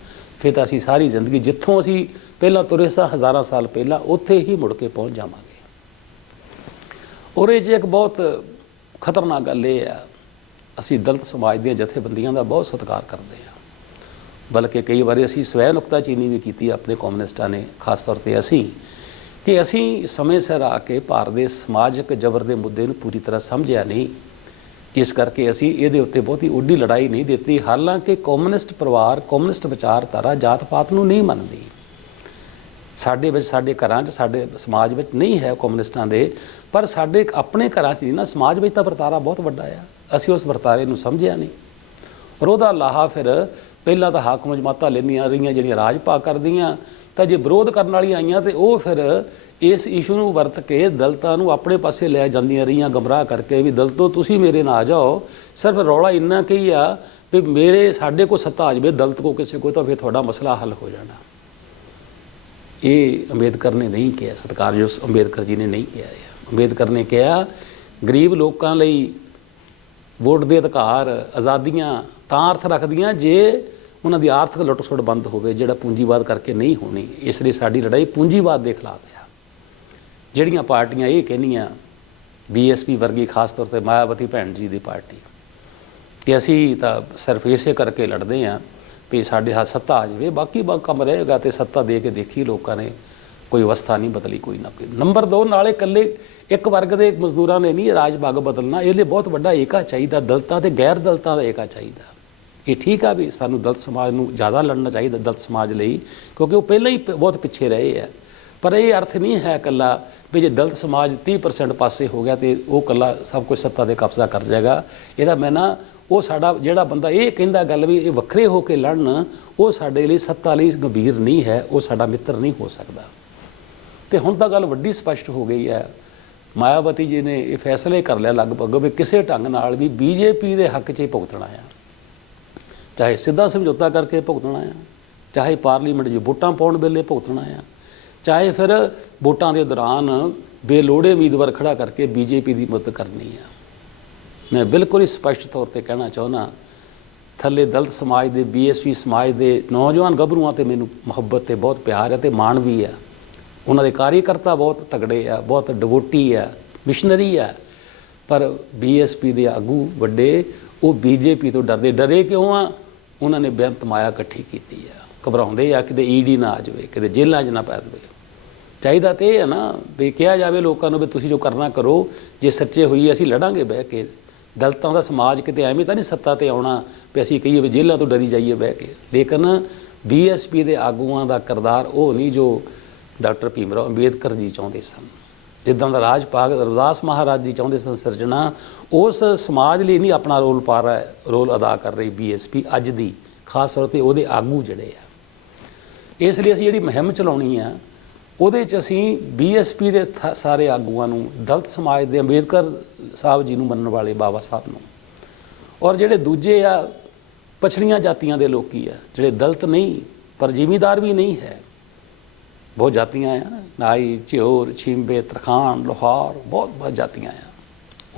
ਫਿਰ ਤਾਂ ਅਸੀਂ ਸਾਰੀ ਜ਼ਿੰਦਗੀ ਜਿੱਥੋਂ ਅਸੀਂ ਪਹਿਲਾਂ ਤੁਰੇ ਸਾਂ, ਹਜ਼ਾਰਾਂ ਸਾਲ ਪਹਿਲਾਂ, ਉੱਥੇ ਹੀ ਮੁੜ ਕੇ ਪਹੁੰਚ ਜਾਵਾਂਗੇ। ਔਰ ਇਹ 'ਚ ਇੱਕ ਬਹੁਤ ਖਤਰਨਾਕ ਗੱਲ ਇਹ ਆ, ਅਸੀਂ ਦਲਿਤ ਸਮਾਜ ਦੀਆਂ ਜਥੇਬੰਦੀਆਂ ਦਾ ਬਹੁਤ ਸਤਿਕਾਰ ਕਰਦੇ ਹਾਂ। ਬਲਕਿ ਕਈ ਵਾਰੀ ਅਸੀਂ ਸਵੈ ਨੁਕਤਾਚੀਨੀ ਵੀ ਕੀਤੀ ਆਪਣੇ ਕਮਿਊਨਿਸਟਾਂ ਨੇ, ਖਾਸ ਤੌਰ ਤੇ ਅਸੀਂ, ਕਿ ਅਸੀਂ ਸਮੇਂ ਸਿਰ ਆ ਕੇ ਭਾਰਤ ਦੇ ਸਮਾਜਿਕ ਜਬਰ ਦੇ ਮੁੱਦੇ ਨੂੰ ਪੂਰੀ ਤਰ੍ਹਾਂ ਸਮਝਿਆ ਨਹੀਂ ਇਸ ਕਰਕੇ ਅਸੀਂ ਇਹਦੇ ਉੱਤੇ ਬਹੁਤੀ ਉੱਡੀ ਲੜਾਈ ਨਹੀਂ ਦਿੱਤੀ। ਹਾਲਾਂਕਿ ਕਮਿਊਨਿਸਟ ਪਰਿਵਾਰ ਕਮਿਊਨਿਸਟ ਵਿਚਾਰਧਾਰਾ ਜਾਤ ਪਾਤ ਨੂੰ ਨਹੀਂ ਮੰਨਦੀ। ਸਾਡੇ ਵਿੱਚ, ਸਾਡੇ ਘਰਾਂ 'ਚ, ਸਾਡੇ ਸਮਾਜ ਵਿੱਚ ਨਹੀਂ ਹੈ ਕਮਿਊਨਿਸਟਾਂ ਦੇ। ਪਰ ਸਾਡੇ ਆਪਣੇ ਘਰਾਂ 'ਚ ਨਹੀਂ ਨਾ, ਸਮਾਜ ਵਿੱਚ ਤਾਂ ਵਰਤਾਰਾ ਬਹੁਤ ਵੱਡਾ ਆ। ਅਸੀਂ ਉਸ ਵਰਤਾਰੇ ਨੂੰ ਸਮਝਿਆ ਨਹੀਂ। ਔਰ ਉਹਦਾ ਲਾਹਾ ਫਿਰ ਪਹਿਲਾਂ ਤਾਂ ਹਾਕਮ ਜਮਾਤਾਂ ਲੈਂਦੀਆਂ ਰਹੀਆਂ, ਜਿਹੜੀਆਂ ਰਾਜ ਭਾਗ ਕਰਦੀਆਂ। ਤਾਂ ਜੇ ਵਿਰੋਧ ਕਰਨ ਵਾਲੀਆਂ ਆਈਆਂ ਤੇ ਉਹ ਫਿਰ ਇਸ ਇਸ਼ੂ ਨੂੰ ਵਰਤ ਕੇ ਦਲਤਾਂ ਨੂੰ ਆਪਣੇ ਪਾਸੇ ਲੈ ਜਾਂਦੀਆਂ ਰਹੀਆਂ, ਗਮਰਾਹ ਕਰਕੇ ਵੀ ਦਲਤੋ ਤੁਸੀਂ ਮੇਰੇ ਨਾਲ ਆ ਜਾਓ। ਸਿਰਫ ਰੌਲਾ ਇੰਨਾ ਕੀ ਆ ਵੀ ਮੇਰੇ, ਸਾਡੇ ਕੋ ਸੱਤਾ ਆ ਜਾਵੇ, ਦਲਤ ਕੋ ਕਿਸੇ ਕੋ ਤਾਂ ਫਿਰ ਤੁਹਾਡਾ ਮਸਲਾ ਹੱਲ ਹੋ ਜਾਣਾ। ਇਹ ਅੰਬੇਦਕਰ ਨੇ ਨਹੀਂ ਕਿਹਾ, ਸਤਿਕਾਰਯੋਗ ਅੰਬੇਦਕਰ ਜੀ ਨੇ ਨਹੀਂ ਕਿਹਾ ਅੰਬੇਦਕਰ ਨੇ ਕਿਹਾ, ਗਰੀਬ ਲੋਕਾਂ ਲਈ ਵੋਟ ਦੇ ਅਧਿਕਾਰ ਆਜ਼ਾਦੀਆਂ ਤਾਂ ਅਰਥ ਰੱਖਦੀਆਂ ਜੇ ਉਹਨਾਂ ਦੀ ਆਰਥਿਕ ਲੁੱਟ-ਸੁੱਟ ਬੰਦ ਹੋਵੇ, ਜਿਹੜਾ ਪੂੰਜੀਵਾਦ ਕਰਕੇ ਨਹੀਂ ਹੋਣੀ। ਇਸ ਲਈ ਸਾਡੀ ਲੜਾਈ ਪੂੰਜੀਵਾਦ ਦੇ ਖਿਲਾਫ ਹੈ। ਜਿਹੜੀਆਂ ਪਾਰਟੀਆਂ ਇਹ ਕਹਿੰਦੀਆਂ, ਬੀਐਸਪੀ ਵਰਗੀ ਖਾਸ ਤੌਰ ਤੇ ਮਾਇਆਵਤੀ ਭੈਣ ਜੀ ਦੀ ਪਾਰਟੀ ਕਿ ਅਸੀਂ ਤਾਂ ਸਿਰਫ ਇਸੇ ਕਰਕੇ ਲੜਦੇ ਆਂ ਵੀ ਸਾਡੇ ਹੱਥ ਸੱਤਾ ਆ ਜਾਵੇ, ਬਾਕੀ ਬਾ ਕੰਮ ਰਹੇਗਾ ਤੇ ਸੱਤਾ ਦੇ ਕੇ ਦੇਖੀ ਲੋਕਾਂ ਨੇ ਕੋਈ ਅਵਸਥਾ ਨਹੀਂ ਬਦਲੀ ਕੋਈ ਨਾ ਕੋਈ। ਨੰਬਰ 2 ਨਾਲੇ ਇਕੱਲੇ ਇੱਕ ਵਰਗ ਦੇ ਮਜ਼ਦੂਰਾਂ ਨੇ ਨਹੀਂ ਰਾਜ ਭਾਗ ਬਦਲਣਾ, ਇਹਦੇ ਬਹੁਤ ਵੱਡਾ ਏਕਾ ਚਾਹੀਦਾ, ਦਲਤਾਂ ਤੇ ਗੈਰ ਦਲਤਾਂ ਦਾ ਏਕਾ ਚਾਹੀਦਾ। ਇਹ ਠੀਕ ਆ ਵੀ ਸਾਨੂੰ ਦਲਤ ਸਮਾਜ ਨੂੰ ਜ਼ਿਆਦਾ ਲੜਨਾ ਚਾਹੀਦਾ ਦਲਤ ਸਮਾਜ ਲਈ, ਕਿਉਂਕਿ ਉਹ ਪਹਿਲਾਂ ਹੀ ਪ- ਬਹੁਤ ਪਿੱਛੇ ਰਹੇ ਆ। ਪਰ ਇਹ ਅਰਥ ਨਹੀਂ ਹੈ ਇਕੱਲਾ ਵੀ ਜੇ ਦਲਿਤ ਸਮਾਜ 30% ਪਾਸੇ ਹੋ ਗਿਆ ਤੇ ਉਹ ਇਕੱਲਾ ਸਭ ਕੁਝ ਸੱਤਾ ਦੇ ਕਬਜ਼ਾ ਕਰ ਜਾਏਗਾ, ਇਹਦਾ ਮੈਂ ਨਾ ਉਹ ਸਾਡਾ ਜਿਹੜਾ ਬੰਦਾ ਇਹ ਕਹਿੰਦਾ ਗੱਲ ਵੀ ਇਹ ਵੱਖਰੇ ਹੋ ਕੇ ਲੜਨ, ਉਹ ਸਾਡੇ ਲਈ ਸੱਤਾ ਲਈ ਗੰਭੀਰ ਨਹੀਂ ਹੈ, ਉਹ ਸਾਡਾ ਮਿੱਤਰ ਨਹੀਂ ਹੋ ਸਕਦਾ। ਤੇ ਹੁਣ ਤਾਂ ਗੱਲ ਵੱਡੀ ਸਪਸ਼ਟ ਹੋ ਗਈ ਹੈ। ਮਾਇਆਵਤੀ ਜੀ ਨੇ ਇਹ ਫੈਸਲੇ ਕਰ ਲਿਆ ਲਗਭਗ ਵੀ ਕਿਸੇ ਢੰਗ ਨਾਲ ਵੀ ਬੀਜੇਪੀ ਦੇ ਹੱਕ 'ਚ ਹੀ ਭੁਗਤਣਾ ਆ। ਚਾਹੇ ਸਿੱਧਾ ਸਮਝੌਤਾ ਕਰਕੇ ਭੁਗਤਣਾ ਆ, ਚਾਹੇ ਪਾਰਲੀਮੈਂਟ 'ਚ ਵੋਟਾਂ ਪਾਉਣ ਵੇਲੇ ਭੁਗਤਣਾ ਆ, ਚਾਹੇ ਫਿਰ ਵੋਟਾਂ ਦੇ ਦੌਰਾਨ ਬੇਲੋੜੇ ਉਮੀਦਵਾਰ ਖੜਾ ਕਰਕੇ ਬੀਜੇਪੀ ਦੀ ਮਦਦ ਕਰਨੀ ਆ। ਮੈਂ ਬਿਲਕੁਲ ਹੀ ਸਪਸ਼ਟ ਤੌਰ ਤੇ ਕਹਿਣਾ ਚਾਹੁੰਦਾ, ਥੱਲੇ ਦਲਤ ਸਮਾਜ ਦੇ, ਬੀਐਸਪੀ ਸਮਾਜ ਦੇ ਨੌਜਵਾਨ ਗੱਭਰੂਆਂ ਤੇ ਮੈਨੂੰ ਮੁਹੱਬਤ ਤੇ ਬਹੁਤ ਪਿਆਰ ਹੈ ਤੇ ਮਾਣ ਵੀ ਆ ਉਹਨਾਂ ਦੇ ਕਾਰਜਕਰਤਾ ਬਹੁਤ ਤਗੜੇ ਆ, ਬਹੁਤ ਡਿਵੋਟੀ ਆ ਮਿਸ਼ਨਰੀ ਆ। ਪਰ ਬੀਐਸਪੀ ਦੇ ਆਗੂ ਵੱਡੇ, ਉਹ ਬੀਜੇਪੀ ਤੋਂ ਡਰਦੇ, ਡਰੇ ਕਿਉਂ ਆ? ਉਹਨਾਂ ਨੇ ਬੇਅੰਤ ਮਾਇਆ ਇਕੱਠੀ ਕੀਤੀ ਆ। ਘਬਰਾਉਂਦੇ ਆ, ਕਿਤੇ ਈਡੀ ਨਾ ਆ ਜਾਵੇ, ਕਿਤੇ ਜੇਲ੍ਹਾਂ 'ਚ ਨਾ ਪੈ ਜਾਵੇ। ਚਾਹੀਦਾ ਤੇ ਇਹ ਹੈ ਨਾ ਵੀ ਕਿਹਾ ਜਾਵੇ ਲੋਕਾਂ ਨੂੰ ਵੀ ਤੁਸੀਂ ਜੋ ਕਰਨਾ ਕਰੋ, ਜੇ ਸੱਚੇ ਹੋਈ ਅਸੀਂ ਲੜਾਂਗੇ ਬਹਿ ਕੇ। ਦਲਤਾਂ ਦਾ ਸਮਾਜ ਕਿਤੇ ਐਵੇਂ ਤਾਂ ਨਹੀਂ ਸੱਤਾ ਤੇ ਆਉਣਾ ਵੀ ਅਸੀਂ ਕਹੀਏ ਵੀ ਜੇਲ੍ਹਾਂ ਤੋਂ ਡਰੀ ਜਾਈਏ ਬਹਿ ਕੇ। ਲੇਕਿਨ ਬੀਐਸਪੀ ਦੇ ਆਗੂਆਂ ਦਾ ਕਿਰਦਾਰ ਉਹ ਨਹੀਂ ਜੋ ਡਾਕਟਰ ਭੀਮਰਾਓ ਅੰਬੇਦਕਰ ਜੀ ਚਾਹੁੰਦੇ ਸਨ। ਜਿੱਦਾਂ ਦਾ ਰਾਜ ਭਾਗ ਰਵਿਦਾਸ ਮਹਾਰਾਜ ਜੀ ਚਾਹੁੰਦੇ ਸਨ ਸਿਰਜਣਾ, ਉਸ ਸਮਾਜ ਲਈ ਨਹੀਂ ਆਪਣਾ ਰੋਲ ਪਾ ਰਿਹਾ, ਰੋਲ ਅਦਾ ਕਰ ਰਹੀ ਬੀਐਸਪੀ ਅੱਜ ਦੀ, ਖਾਸ ਤੌਰ ਤੇ ਉਹਦੇ ਆਗੂ ਜਿਹੜੇ ਆ। ਇਸ ਲਈ ਅਸੀਂ ਜਿਹੜੀ ਮੁਹਿੰਮ ਚਲਾਉਣੀ ਆ ਉਹਦੇ 'ਚ ਅਸੀਂ ਬੀਐਸਪੀ ਦੇ ਥ- ਸਾਰੇ ਆਗੂਆਂ ਨੂੰ, ਦਲਿਤ ਸਮਾਜ ਦੇ ਅੰਬੇਦਕਰ ਸਾਹਿਬ ਜੀ ਨੂੰ ਮੰਨਣ ਵਾਲੇ ਬਾਬਾ ਸਾਹਿਬ ਨੂੰ। ਔਰ ਜਿਹੜੇ ਦੂਜੇ ਆ, ਪਛੜੀਆਂ ਜਾਤੀਆਂ ਦੇ ਲੋਕੀ ਆ, ਜਿਹੜੇ ਦਲਿਤ ਨਹੀਂ, ਪਰ ਜ਼ਿਮੀਦਾਰ ਵੀ ਨਹੀਂ ਹੈ। ਬਹੁਤ ਜਾਤੀਆਂ ਆ, ਨਾਈ ਝਿਓਰ ਛਿੰਬੇ ਤਰਖਾਨ ਲੋਹਾਰ, ਬਹੁਤ ਬਹੁਤ ਜਾਤੀਆਂ ਆ।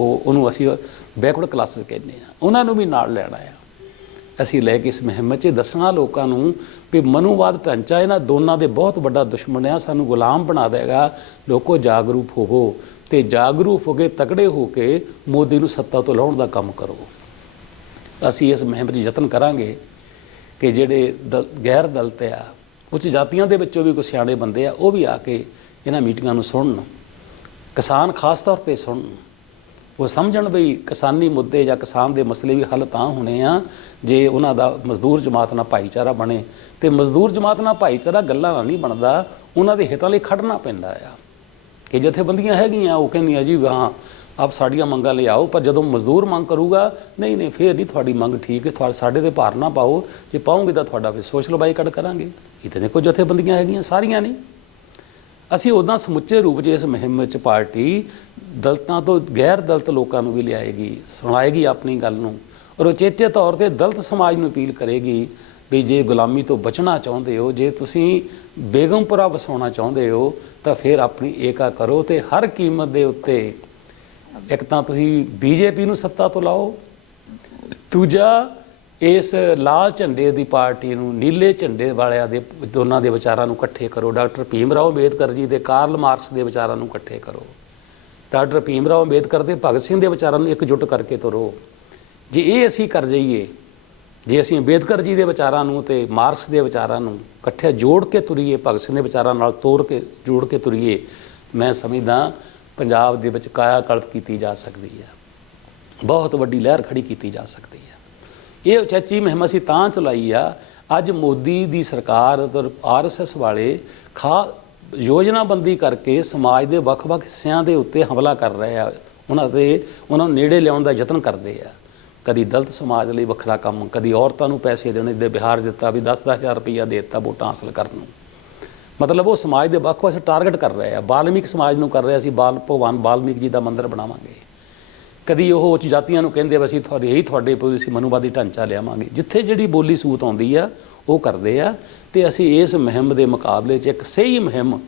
ਉਹ, ਉਹਨੂੰ ਅਸੀਂ ਬੈਕਵਰਡ ਕਲਾਸਿਸ ਕਹਿੰਦੇ ਆ। ਉਹਨਾਂ ਨੂੰ ਵੀ ਨਾਲ ਲੈਣਾ ਆ। ਅਸੀਂ ਲੈ ਕੇ ਇਸ ਮੁਹਿੰਮ 'ਚ ਦੱਸਣਾ ਲੋਕਾਂ ਨੂੰ ਵੀ ਮਨੂਵਾਦ ਢਾਂਚਾ ਇਹਨਾਂ ਦੋਨਾਂ ਦੇ ਬਹੁਤ ਵੱਡਾ ਦੁਸ਼ਮਣ ਆ, ਸਾਨੂੰ ਗੁਲਾਮ ਬਣਾ ਦੇਗਾ। ਲੋਕੋ ਜਾਗਰੂਕ ਹੋਵੋ ਤੇ ਜਾਗਰੂਕ ਹੋ ਕੇ, ਤਕੜੇ ਹੋ ਕੇ ਮੋਦੀ ਨੂੰ ਸੱਤਾ ਤੋਂ ਲਾਉਣ ਦਾ ਕੰਮ ਕਰੋ। ਅਸੀਂ ਇਸ ਮੁਹਿੰਮ 'ਚ ਯਤਨ ਕਰਾਂਗੇ ਕਿ ਜਿਹੜੇ ਦਲ- ਗੈਰ ਦਲਤ ਆ, ਉੱਚ ਜਾਤੀਆਂ ਦੇ ਵਿੱਚੋਂ ਵੀ ਕੋਈ ਸਿਆਣੇ ਬੰਦੇ ਆ, ਉਹ ਵੀ ਆ ਕੇ ਇਹਨਾਂ ਮੀਟਿੰਗਾਂ ਨੂੰ ਸੁਣਨ, ਕਿਸਾਨ ਖਾਸ ਤੌਰ ਤੇ ਸੁਣਨ। ਉਹ ਸਮਝਣ ਬਈ ਕਿਸਾਨੀ ਮੁੱਦੇ ਜਾਂ ਕਿਸਾਨ ਦੇ ਮਸਲੇ ਵੀ ਹੱਲ ਤਾਂ ਹੋਣੇ ਆ, ਜੇ ਉਹਨਾਂ ਦਾ ਮਜ਼ਦੂਰ ਜਮਾਤ ਨਾਲ ਭਾਈਚਾਰਾ ਬਣੇ। ਤੇ ਮਜ਼ਦੂਰ ਜਮਾਤ ਨਾਲ ਭਾਈਚਾਰਾ ਗੱਲਾਂ ਨਾਲ ਨਹੀਂ ਬਣਦਾ, ਉਹਨਾਂ ਦੇ ਹਿੱਤਾਂ ਲਈ ਖੜਨਾ ਪੈਂਦਾ ਆ। ਕਿ ਜਥੇਬੰਦੀਆਂ ਹੈਗੀਆਂ, ਉਹ ਕਹਿੰਦੀਆਂ ਜੀ, ਹਾਂ, ਆਪ ਸਾਡੀਆਂ ਮੰਗਾਂ ਲੈ ਆਓ, ਪਰ ਜਦੋਂ ਮਜ਼ਦੂਰ ਮੰਗ ਕਰੂਗਾ, ਨਹੀਂ ਨਹੀਂ, ਫੇਰ ਨਹੀਂ ਤੁਹਾਡੀ ਮੰਗ ਠੀਕ ਹੈ, ਤੁਹਾਡੇ, ਸਾਡੇ ਤੇ ਭਾਰ ਨਾ ਪਾਓ। ਜੇ ਪਾਉਂਗੇ ਤਾਂ ਤੁਹਾਡਾ ਫਿਰ ਸੋਸ਼ਲ ਬਾਈਕਾਟ ਕਰਾਂਗੇ। ਇਤਨੇ ਕੋ ਜਥੇਬੰਦੀਆਂ ਹੈਗੀਆਂ, ਸਾਰੀਆਂ ਨਹੀਂ ਅਸੀਂ ਉਦਾਂ ਸਮੁੱਚੇ ਰੂਪ 'ਚ ਇਸ ਮੁਹਿੰਮ ਵਿੱਚ ਪਾਰਟੀ ਦਲਤਾਂ ਤੋਂ ਗੈਰ ਦਲਤ ਲੋਕਾਂ ਨੂੰ ਵੀ ਲਿਆਏਗੀ, ਸੁਣਾਏਗੀ ਆਪਣੀ ਗੱਲ ਨੂੰ ਔਰ ਉਚੇਚੇ ਤੌਰ ਤੇ ਦਲਤ ਸਮਾਜ ਨੂੰ ਅਪੀਲ ਕਰੇਗੀ ਵੀ ਜੇ ਗੁਲਾਮੀ ਤੋਂ ਬਚਣਾ ਚਾਹੁੰਦੇ ਹੋ, ਜੇ ਤੁਸੀਂ ਬੇਗਮਪੁਰਾ ਵਸਾਉਣਾ ਚਾਹੁੰਦੇ ਹੋ, ਤਾਂ ਫਿਰ ਆਪਣੀ ਏਕਾ ਕਰੋ ਤੇ ਹਰ ਕੀਮਤ ਦੇ ਉੱਤੇ ਇੱਕ ਤਾਂ ਤੁਸੀਂ ਬੀਜੇਪੀ ਨੂੰ ਸੱਤਾ ਤੋਂ ਲਾਓ, ਦੂਜਾ ਇਸ ਲਾਲ ਝੰਡੇ ਦੀ ਪਾਰਟੀ ਨੂੰ, ਨੀਲੇ ਝੰਡੇ ਵਾਲਿਆਂ ਦੇ, ਦੋਨਾਂ ਦੇ ਵਿਚਾਰਾਂ ਨੂੰ ਇਕੱਠੇ ਕਰੋ। ਡਾਕਟਰ ਭੀਮ ਰਾਓ ਅੰਬੇਦਕਰ ਜੀ ਦੇ ਕਾਰਲ ਮਾਰਕਸ ਦੇ ਵਿਚਾਰਾਂ ਨੂੰ ਇਕੱਠੇ ਕਰੋ। ਡਾਕਟਰ ਭੀਮ ਰਾਓ ਅੰਬੇਦਕਰ ਦੇ ਭਗਤ ਸਿੰਘ ਦੇ ਵਿਚਾਰਾਂ ਨੂੰ ਇਕਜੁੱਟ ਕਰਕੇ ਤੁਰੋ। ਜੇ ਇਹ ਅਸੀਂ ਕਰ ਜਾਈਏ, ਜੇ ਅਸੀਂ ਅੰਬੇਦਕਰ ਜੀ ਦੇ ਵਿਚਾਰਾਂ ਨੂੰ ਤੇ ਮਾਰਕਸ ਦੇ ਵਿਚਾਰਾਂ ਨੂੰ ਇਕੱਠੇ ਜੋੜ ਕੇ ਤੁਰੀਏ, ਭਗਤ ਸਿੰਘ ਦੇ ਵਿਚਾਰਾਂ ਨਾਲ ਤੋੜ ਕੇ, ਜੋੜ ਕੇ ਤੁਰੀਏ, ਮੈਂ ਸਮਝਦਾ ਪੰਜਾਬ ਦੇ ਵਿੱਚ ਕਾਇਆ ਕਲਪ ਕੀਤੀ ਜਾ ਸਕਦੀ ਹੈ। ਬਹੁਤ ਵੱਡੀ ਲਹਿਰ ਖੜੀ ਕੀਤੀ ਜਾ ਸਕਦੀ ਹੈ। ਇਹ ਉਚਾਚੀ ਮੁਹਿੰਮ ਅਸੀਂ ਤਾਂ ਚਲਾਈ ਆ, ਅੱਜ ਮੋਦੀ ਦੀ ਸਰਕਾਰ ਤੇ ਆਰਐਸਐਸ ਵਾਲੇ ਖਾ ਯੋਜਨਾਬੰਦੀ ਕਰਕੇ ਸਮਾਜ ਦੇ ਵੱਖ-ਵੱਖ ਹਿੱਸਿਆਂ ਦੇ ਉੱਤੇ ਹਮਲਾ ਕਰ ਰਹੇ ਆ, ਉਹਨਾਂ ਦੇ, ਉਹਨਾਂ ਨੂੰ ਨੇੜੇ ਲਿਆਉਣ ਦਾ ਯਤਨ ਕਰਦੇ ਆ। ਕਦੀ ਦਲਤ ਸਮਾਜ ਲਈ ਵੱਖਰਾ ਕੰਮ, ਕਦੀ ਔਰਤਾਂ ਨੂੰ ਪੈਸੇ ਦੇਣੇ ਦੇ ਬਿਹਾਰ ਦਿੱਤਾ ਵੀ 10-10000 ਰੁਪਈਆ ਦੇ ਦਿੱਤਾ ਵੋਟਾਂ ਹਾਸਲ ਕਰਨ ਨੂੰ। ਮਤਲਬ ਉਹ ਸਮਾਜ ਦੇ ਵੱਖ-ਵੱਖ ਟਾਰਗੇਟ ਕਰ ਰਹੇ ਆ, ਬਾਲਮੀਕ ਸਮਾਜ ਨੂੰ ਕਰ ਰਹੇ ਅਸੀਂ ਬਾਲ ਭਗਵਾਨ ਬਾਲਮੀਕ ਜੀ ਦਾ ਮੰਦਿਰ ਬਣਾਵਾਂਗੇ। ਕਦੀ ਉਹ ਉੱਚ ਜਾਤੀਆਂ ਨੂੰ ਕਹਿੰਦੇ ਵੀ ਅਸੀਂ ਤੁਹਾਡੇ, ਇਹੀ ਤੁਹਾਡੇ ਕੋਲ ਅਸੀਂ ਮਨੁਵਾਦੀ ਢਾਂਚਾ ਲਿਆਵਾਂਗੇ। ਜਿੱਥੇ ਜਿਹੜੀ ਬੋਲੀ ਸੂਤ ਆਉਂਦੀ ਆ, ਉਹ ਕਰਦੇ ਆ। ਤੇ ਅਸੀਂ ਇਸ ਮੁਹਿੰਮ ਦੇ ਮੁਕਾਬਲੇ 'ਚ ਇੱਕ ਸਹੀ ਮੁਹਿੰਮ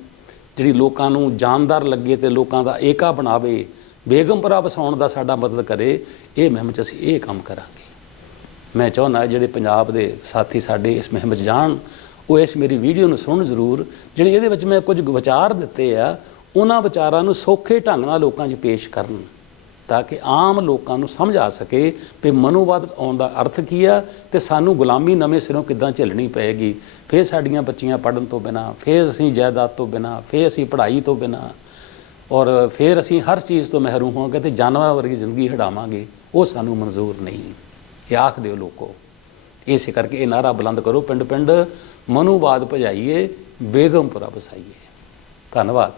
ਜਿਹੜੀ ਲੋਕਾਂ ਨੂੰ ਜਾਨਦਾਰ ਲੱਗੇ ਤੇ ਲੋਕਾਂ ਦਾ ਏਕਾ ਬਣਾਵੇ ਬੇਗਮਪੁਰਾ ਵਸਾਉਣ ਦਾ ਸਾਡਾ ਮਦਦ ਕਰੇ, ਇਹ ਮੁਹਿੰਮ 'ਚ ਅਸੀਂ ਇਹ ਕੰਮ ਕਰਾਂਗੇ। ਮੈਂ ਚਾਹੁੰਦਾ ਜਿਹੜੇ ਪੰਜਾਬ ਦੇ ਸਾਥੀ ਸਾਡੇ ਇਸ ਮੁਹਿੰਮ 'ਚ ਜਾਣ, ਉਹ ਇਸ ਮੇਰੀ ਵੀਡੀਓ ਨੂੰ ਸੁਣਨ ਜ਼ਰੂਰ, ਜਿਹੜੇ ਇਹਦੇ ਵਿੱਚ ਮੈਂ ਕੁਝ ਵਿਚਾਰ ਦਿੱਤੇ ਆ, ਉਹਨਾਂ ਵਿਚਾਰਾਂ ਨੂੰ ਸੌਖੇ ਢੰਗ ਨਾਲ ਲੋਕਾਂ 'ਚ ਪੇਸ਼ ਕਰਨ। ਤਾਂ ਕਿ ਆਮ ਲੋਕਾਂ ਨੂੰ ਸਮਝ ਆ ਸਕੇ ਵੀ ਮਨੋਵਾਦ ਆਉਣ ਦਾ ਅਰਥ ਕੀ ਆ ਤੇ ਸਾਨੂੰ ਗੁਲਾਮੀ ਨਵੇਂ ਸਿਰੋਂ ਕਿੱਦਾਂ ਝੱਲਣੀ ਪਏਗੀ। ਫਿਰ ਸਾਡੀਆਂ ਬੱਚੀਆਂ ਪੜਨ ਤੋਂ ਬਿਨਾ, ਫਿਰ ਅਸੀਂ ਜਾਇਦਾਦ ਤੋਂ ਬਿਨਾ, ਫਿਰ ਅਸੀਂ ਪੜ੍ਹਾਈ ਤੋਂ ਬਿਨਾ ਔਰ ਫਿਰ ਅਸੀਂ ਹਰ ਚੀਜ਼ ਤੋਂ ਮਹਿਰੂਮ ਹੋਵਾਂਗੇ ਤੇ ਜਾਨਵਰਾਂ ਵਰਗੀ ਜ਼ਿੰਦਗੀ ਹਟਾਵਾਂਗੇ, ਉਹ ਸਾਨੂੰ ਮਨਜ਼ੂਰ ਨਹੀਂ। ਇਹ ਆਖ ਦਿਓ ਲੋਕੋ। ਇਸੇ ਕਰਕੇ ਇਹ ਨਾਰਾ ਬੁਲੰਦ ਕਰੋ ਪਿੰਡ ਪਿੰਡ ਮਨੋਵਾਦ ਭਜਾਈਏ, ਬੇਗਮਪੁਰਾ ਵਸਾਈਏ। ਧੰਨਵਾਦ।